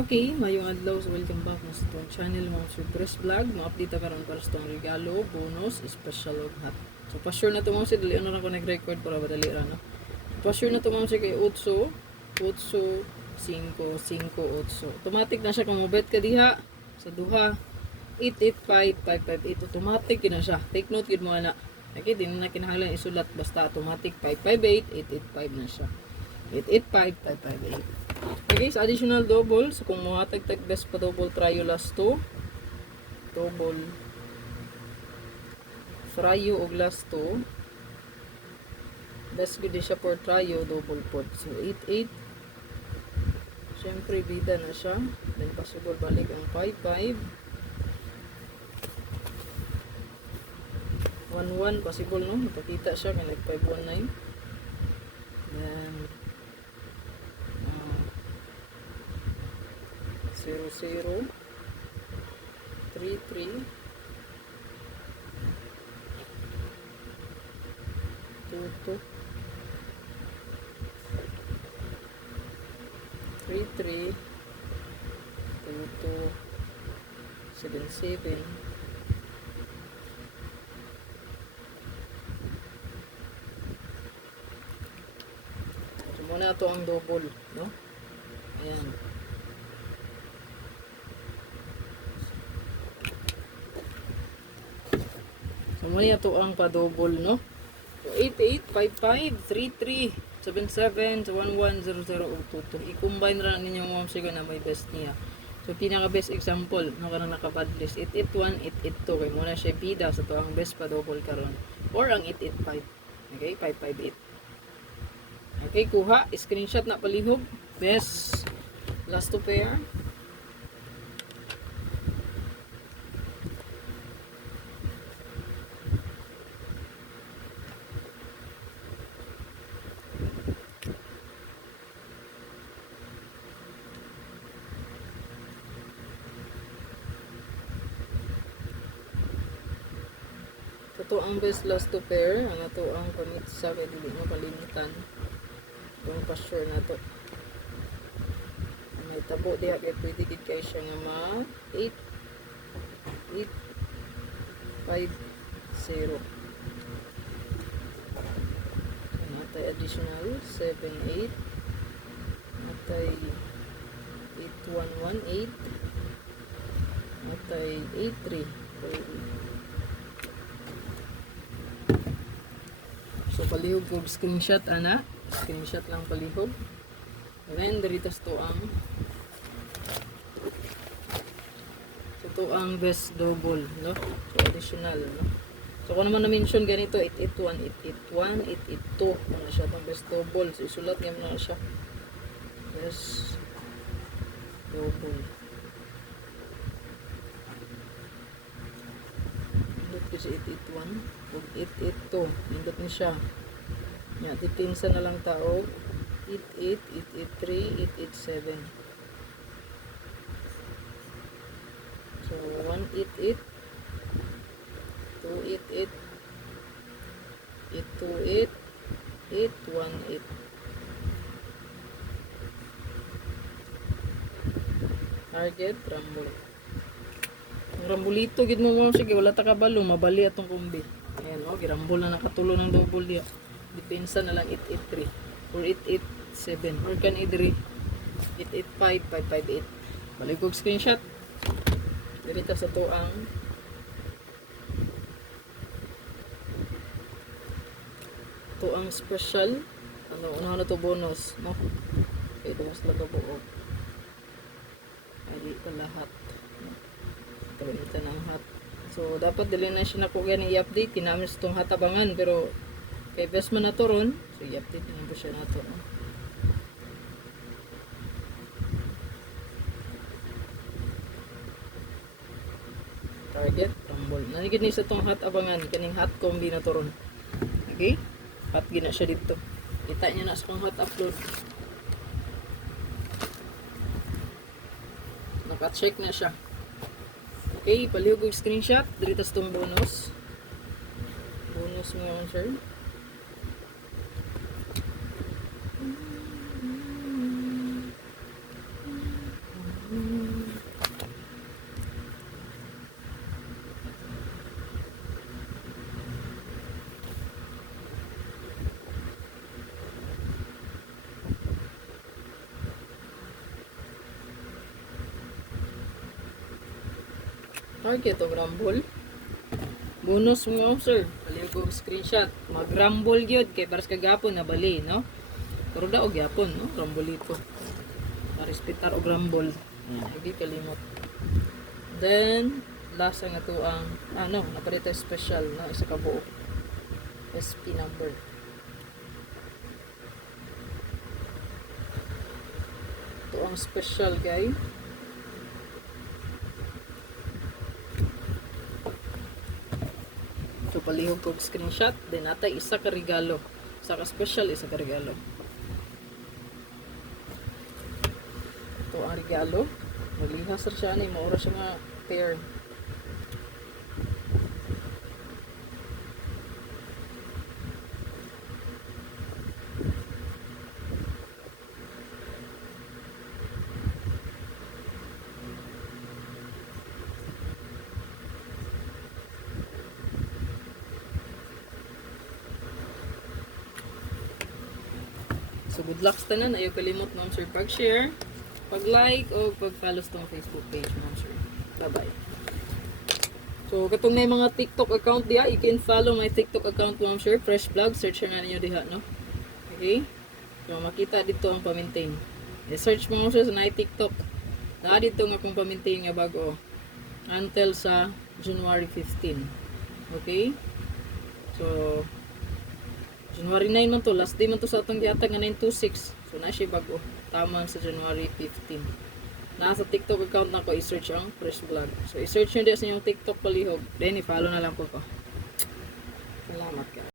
Okay, mayong adlaw, so welcome back sa itong channel mga surprise vlog. Mga-update karon para sa itong regalo, bonus, special o hat. So pa-sure na ito mga dali ano na ko nag-record para madali ra no. Pa-sure na ito mga kay 8, 8, 5, 5, 8. Automatic na siya kung mobet ka diha sa duha 885 558 automatic na siya. Take note gid mo ana. Okay, din na kinahanglan isulat basta automatic 558 885 na siya. 885 558. Okay, sa additional double, so kung muhatag-tag best pa double trio last 2, double trio og last 2, best good siya for trio double pod. So 88, syempre bida na siya, then possible balik ang 55, 11 possible no, makakita siya kay nag 519, then 00 33 22 33 22 77 so muna ito ang double no, ayan. So, muna ito ang pa-double, no? So, 885533 77 1100 i-combine ra ninyo mo siya na may best niya. So, pinaka-best example, no, kanang naka-badlist, 881, 882. Kaya muna siya bida sa to ang best pa-double karon or ang 885. Okay, 558. Okay, kuha. Screenshot na palihog. Best last two pair. Ito ang best last two pair. Ang ito ang pamitsa kay dili mo kalimitan. Itong pa-sure na to. May tabo diha kay pwede gid kay siya nga ma 8 8 5 0. Natay additional 7 8. Natay 8118. Natay 83. So palihog ko screenshot ana. Screenshot lang palihog. And diritas to ang best double, no? So additional, no? So kung naman na-mention ganito 881, 881, 882, ano siya itong best double. So isulat nga mo na siya. Best double. Nindot ko si 881 ug 882. Nindot ni siya. Yan, tipinsa na lang tao. 88, 883, 887. So, 188, 288, 828, 818. Target, Rumble. Ang Rambulito, gid mo mo, sige, wala ta kabalo, mabali atong kumbi. Ayan, o, girambol na nakatulo ng double diya. Depensa na lang 883 or 887 or kan idri 885 558. Balik ko screenshot dito sa to ang special ano una na to bonus no, okay ito mas laga buo ay dito lahat ito ng hat. So dapat dali na siya na ko gani i-update kinamis tong hatabangan pero kay best man na to ron. So, i-update na po siya na to. Target, rumble. Nanigid ni sa itong hot abangan. Kaning hot combi na to ron. Okay? Hot gina siya dito. Kita niya na sa kong hot upload. Naka-check na siya. Okay, palihog yung screenshot. Dito sa itong bonus. Bonus mo yun, sir. Okay, ito grumble. Bonus mo, sir. Palihog ko screenshot. Mag-rumble yun. Kaya paras kagapon na bali, no? Pero daw gyapon, no? Rumbolito. Parespetar o grumble. Hindi kalimot. Then, last nga to ang, naparito special, no? Isa ka buo. SP number. Ito ang special, guys. So, palihog ko screenshot. Then, natay isa ka regalo. Isa ka special, isa ka regalo. Ito ang regalo. Maglihas rin siya. Maura siya nga pair. So, good luck sa tanan. Ayaw kalimot, ma'am sir, pag-share, pag-like, o pag-follow sa tong Facebook page, ma'am sir. Bye-bye. So, katong may mga TikTok account diya, you can follow my TikTok account, ma'am sir. Fresh Vlog. Search na ninyo diha, no? Okay? So, makita dito ang pamintain. I-search mo ma'am sir sa na TikTok. Na dito nga kung pamintain nga bago. Until sa January 15. Okay? So, January 9 man to, last day man to sa atong gihatag nga 926. So na siya bago, tama sa January 15. Nasa TikTok account na ko, i-search ang Fresh Vlog. So i-search nyo din sa inyong TikTok palihog. Then i-follow na lang po ko. Salamat ka.